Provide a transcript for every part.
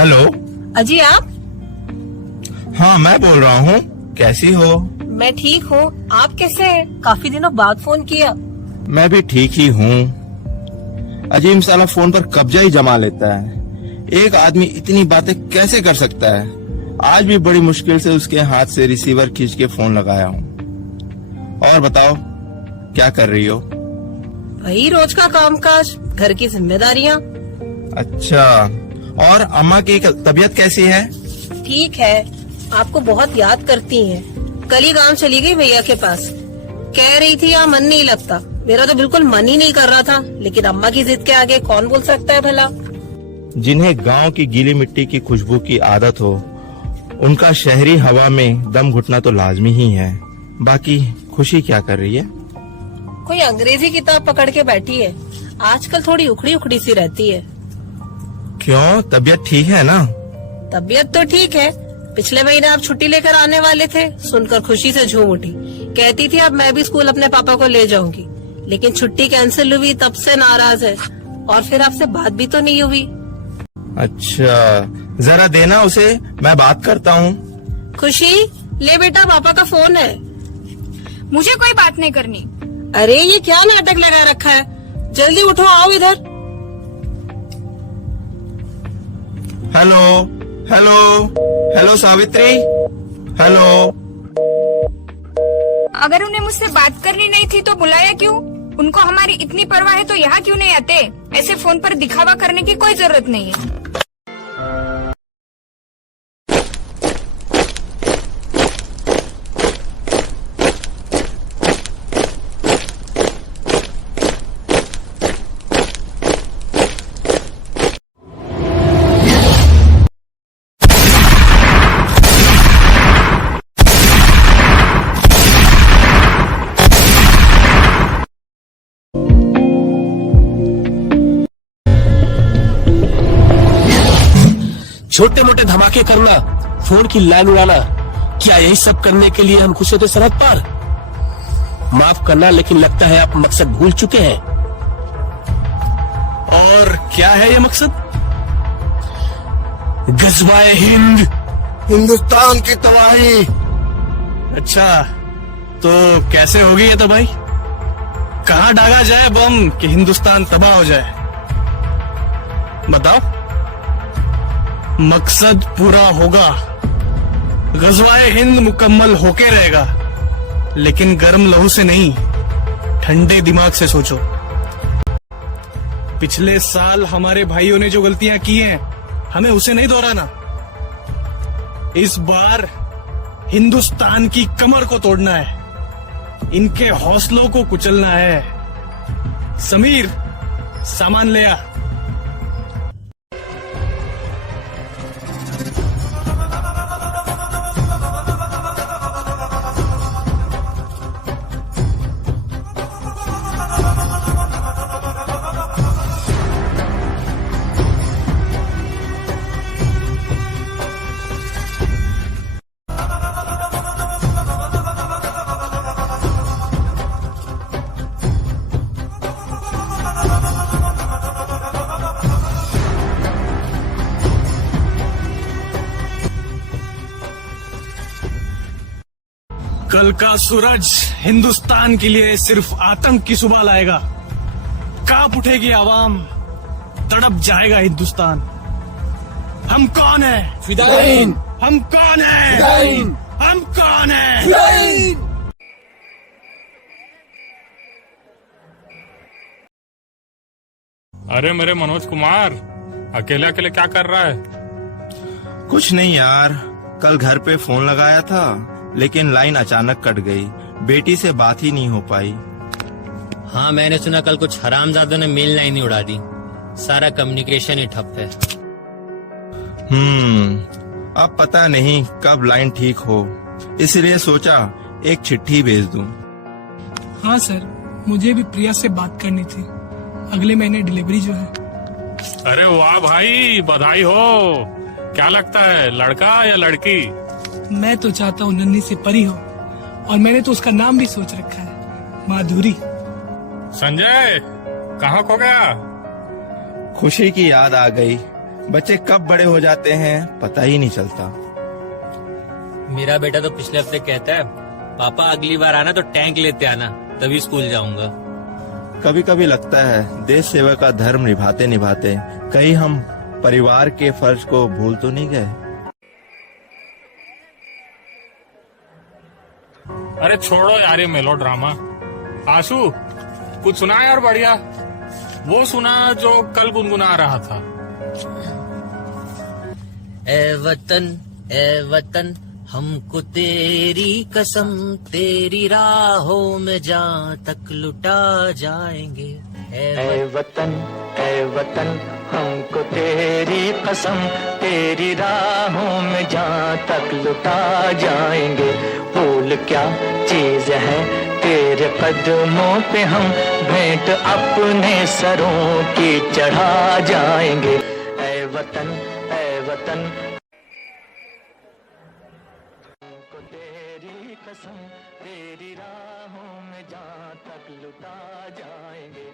Hello. अजी आप? हाँ मैं बोल रहा हूँ, कैसी हो? मैं ठीक हूँ, आप कैसे हैं? काफी दिनों बाद फोन किया। मैं भी ठीक ही हूँ। अजीम साला फोन पर कब्जा ही जमा लेता है। एक आदमी इतनी बातें कैसे कर सकता है? आज भी बड़ी मुश्किल से उसके हाथ से रिसीवर खींच के फोन लगाया हूँ। और बताओ, क्या कर रही हो? वही रोज का कामकाज, घर की जिम्मेदारियाँ। अच्छा, और अम्मा की तबीयत कैसी है? ठीक है, आपको बहुत याद करती हैं। कल ही गांव चली गई भैया के पास। कह रही थी यहाँ मन नहीं लगता। मेरा तो बिल्कुल मन ही नहीं कर रहा था, लेकिन अम्मा की जिद के आगे कौन बोल सकता है भला। जिन्हें गांव की गीली मिट्टी की खुशबू की आदत हो, उनका शहरी हवा में दम घुटना तो लाजमी ही है। बाकी खुशी क्या कर रही है? कोई अंग्रेजी किताब पकड़ के बैठी है। आजकल थोड़ी उखड़ी उखड़ी सी रहती है। क्यों, तबीयत ठीक है ना? तबीयत तो ठीक है। पिछले महीने आप छुट्टी लेकर आने वाले थे, सुनकर खुशी से झूम उठी। कहती थी अब मैं भी स्कूल अपने पापा को ले जाऊंगी, लेकिन छुट्टी कैंसिल हुई, तब से नाराज है। और फिर आपसे बात भी तो नहीं हुई। अच्छा, जरा देना उसे, मैं बात करता हूँ। खुशी, ले बेटा, पापा का फोन है। मुझे कोई बात नहीं करनी। अरे ये क्या नाटक लगा रखा है? जल्दी उठो, आओ इधर। Hello hello hello Savitri, hello. अगर उन्हें मुझसे बात करनी नहीं थी तो बुलाया क्यों? उनको हमारी इतनी परवाह है तो यहाँ क्यों नहीं आते? ऐसे फोन पर दिखावा करने की कोई जरूरत नहीं है। छोटे मोटे धमाके करना, फोन की लाइन उड़ाना, क्या यही सब करने के लिए हम खुश होते सरहद पार? माफ करना, लेकिन लगता है आप मकसद भूल चुके हैं। और क्या है ये मकसद? गज़वाए हिंद, हिंदुस्तान की तबाही। अच्छा, तो कैसे होगी ये तो भाई? कहाँ डाला जाए बम कि हिंदुस्तान तबाह हो जाए? बताओ। मकसद पूरा होगा, गज़वाए हिंद मुकम्मल होके रहेगा, लेकिन गर्म लहू से नहीं, ठंडे दिमाग से सोचो। पिछले साल हमारे भाइयों ने जो गलतियां की हैं, हमें उसे नहीं दोहराना। इस बार हिंदुस्तान की कमर को तोड़ना है, इनके हौसलों को कुचलना है। समीर, सामान ले आ। कल का सूरज हिंदुस्तान के लिए सिर्फ आतंक की सुबह लाएगा। कांप उठेगी आवाम, तड़प जाएगा हिंदुस्तान। हम कौन है? फिदायीन। हम कौन है? फिदायीन। हम कौन है? फिदायीन। अरे मेरे मनोज कुमार, अकेले अकेले क्या कर रहा है? कुछ नहीं यार, कल घर पे फोन लगाया था, लेकिन लाइन अचानक कट गई। बेटी से बात ही नहीं हो पाई। हाँ, मैंने सुना कल कुछ हरामजादों ने मेल लाइन ही उड़ा दी। सारा कम्युनिकेशन ही ठप है। अब पता नहीं कब लाइन ठीक हो, इसलिए सोचा एक चिट्ठी भेज दूं। हाँ सर, मुझे भी प्रिया से बात करनी थी। अगले महीने डिलीवरी जो है। अरे वाह भाई, बधाई हो। क्या लगता है, लड़का या लड़की? मैं तो चाहता हूँ नन्ही से परी हो, और मैंने तो उसका नाम भी सोच रखा है, माधुरी। संजय, कहाँ खो गया? खुशी की याद आ गई। बच्चे कब बड़े हो जाते हैं पता ही नहीं चलता। मेरा बेटा तो पिछले हफ्ते कहता है, पापा अगली बार आना तो टैंक लेते आना, तभी स्कूल जाऊंगा। कभी कभी लगता है देश सेवा का धर्म निभाते निभाते कहीं हम परिवार के फर्ज को भूल तो नहीं गए। अरे छोड़ो यार ये मेलो ड्रामा। आशु कुछ सुना यार बढ़िया, वो सुना जो कल गुनगुना रहा था। ए वतन हमको तेरी कसम, तेरी राहों में जहाँ तक लुटा जाएंगे। ए वतन हमको तेरी कसम, तेरी राहों में जहाँ तक लुटा जाएंगे। फूल क्या चीज है तेरे कदमों पे, हम भेंट अपने सरों की चढ़ा जाएंगे। ए वतन हमको तेरी कसम, तेरी राहों में जहाँ तक लुटा जाएंगे।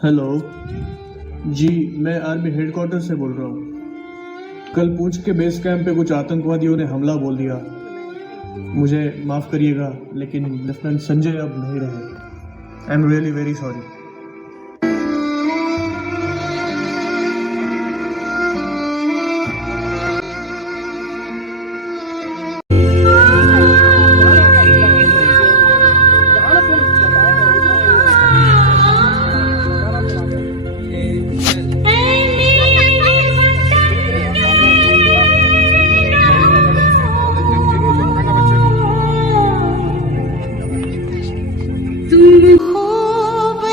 हेलो जी, मैं आर्मी हेडक्वार्टर से बोल रहा हूँ। कल पूंछ के बेस कैंप पे कुछ आतंकवादियों ने हमला बोल दिया। मुझे माफ़ करिएगा, लेकिन लेफ्टिनेंट संजय अब नहीं रहे। I am really very sorry. तुम खूब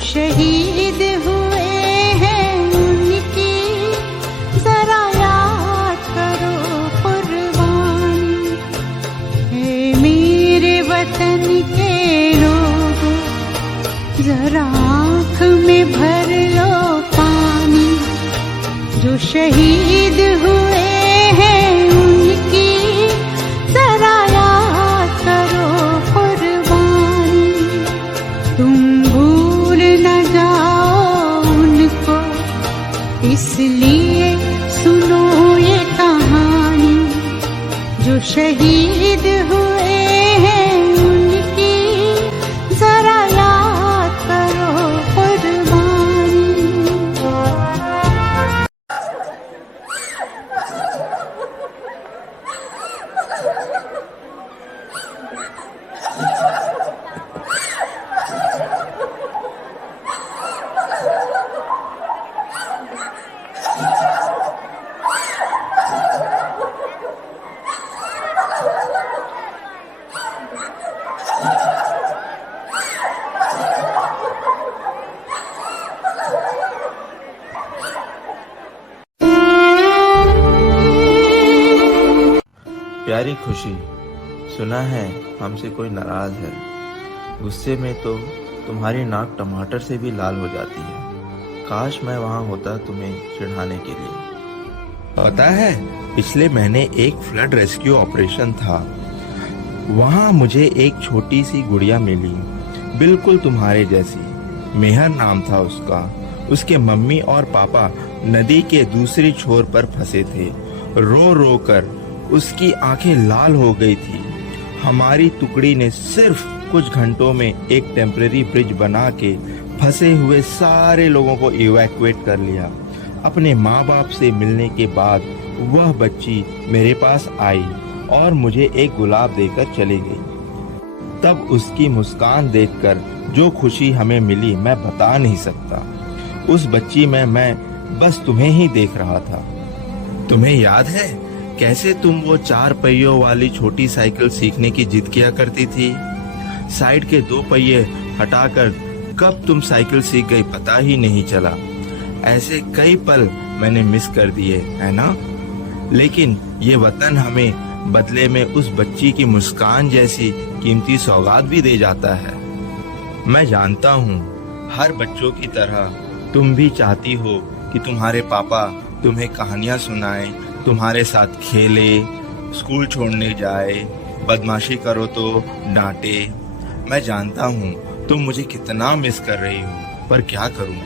शहीद हुए हैं उनकी जरा याद करो कुर्बानी। है मेरे वतन के लोगों जरा आँख में भर लो पानी। जो शहीद हुए हैं उनकी जरा याद करो कुर्बानी। तुम भूल न जाओ उनको इसलिए सुनो ये कहानी। जो शहीद हुए हैं उनकी जरा याद करो कुर्बानी। प्यारी खुशी, सुना है हमसे कोई नाराज है। गुस्से में तो तुम्हारी नाक टमाटर से भी लाल हो जाती है। काश मैं वहां होता तुम्हें चिढ़ाने के लिए। पता है, पिछले महीने एक फ्लड रेस्क्यू ऑपरेशन था। वहां मुझे एक छोटी सी गुड़िया मिली, बिल्कुल तुम्हारे जैसी। मेहर नाम था उसका। उसके मम्मी और पापा नदी के दूसरी छोर पर फंसे थे। रो रो कर उसकी आंखें लाल हो गई थी। हमारी टुकड़ी ने सिर्फ कुछ घंटों में एक टेम्परेरी ब्रिज बना के फंसे हुए सारे लोगों को इवैक्यूएट कर लिया। अपने माँ बाप से मिलने के बाद वह बच्ची मेरे पास आई और मुझे एक गुलाब देकर चली गई। तब उसकी मुस्कान देखकर जो खुशी हमें मिली मैं बता नहीं सकता। उस बच्ची में मैं बस तुम्हें ही देख रहा था। तुम्हें याद है कैसे तुम वो 4 पहियों वाली छोटी साइकिल सीखने की जिद किया करती थी? साइड के 2 पहिए हटाकर कब तुम साइकिल सीख गई पता ही नहीं चला। ऐसे कई पल मैंने मिस कर दिए, है ना? लेकिन ये वतन हमें बदले में उस बच्ची की मुस्कान जैसी कीमती सौगात भी दे जाता है। मैं जानता हूँ हर बच्चों की तरह तुम भी चाहती हो कि तुम्हारे पापा तुम्हें कहानियाँ सुनाएं, तुम्हारे साथ खेले, स्कूल छोड़ने जाए, बदमाशी करो तो डांटे। मैं जानता हूँ तुम मुझे कितना मिस कर रही हो, पर क्या करूँ,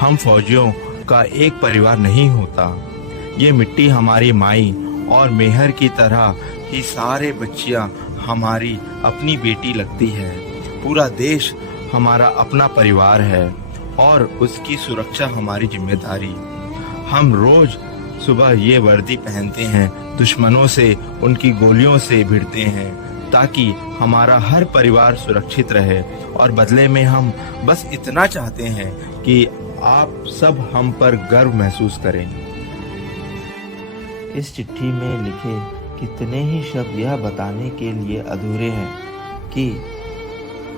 हम फौजियों का एक परिवार नहीं होता। ये मिट्टी हमारी माई और मेहर की तरह ही सारे बच्चियाँ हमारी अपनी बेटी लगती है। पूरा देश हमारा अपना परिवार है और उसकी सुरक्षा हमारी जिम्मेदारी। हम रोज सुबह ये वर्दी पहनते हैं, दुश्मनों से, उनकी गोलियों से भिड़ते हैं ताकि हमारा हर परिवार सुरक्षित रहे। और बदले में हम बस इतना चाहते हैं कि आप सब हम पर गर्व महसूस करें। इस चिट्ठी में लिखे कितने ही शब्द यह बताने के लिए अधूरे हैं कि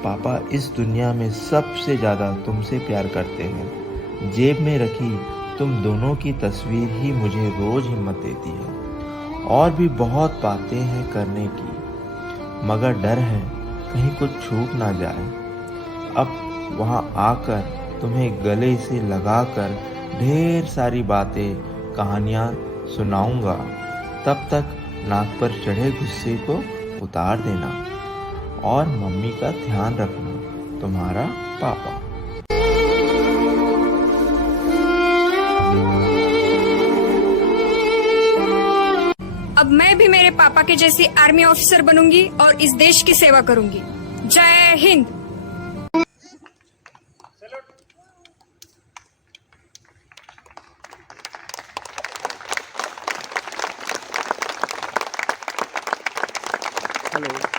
पापा इस दुनिया में सबसे ज्यादा तुमसे प्यार करते हैं। जेब में रखी तुम दोनों की तस्वीर ही मुझे रोज हिम्मत देती है। और भी बहुत बातें हैं करने की, मगर डर है कहीं कुछ छूट ना जाए। अब वहाँ आकर तुम्हें गले से लगाकर ढेर सारी बातें, कहानियाँ सुनाऊंगा। तब तक नाक पर चढ़े गुस्से को उतार देना और मम्मी का ध्यान रखना। तुम्हारा पापा। अब मैं भी मेरे पापा के जैसी आर्मी ऑफिसर बनूंगी और इस देश की सेवा करूंगी। जय हिंद। हेलो।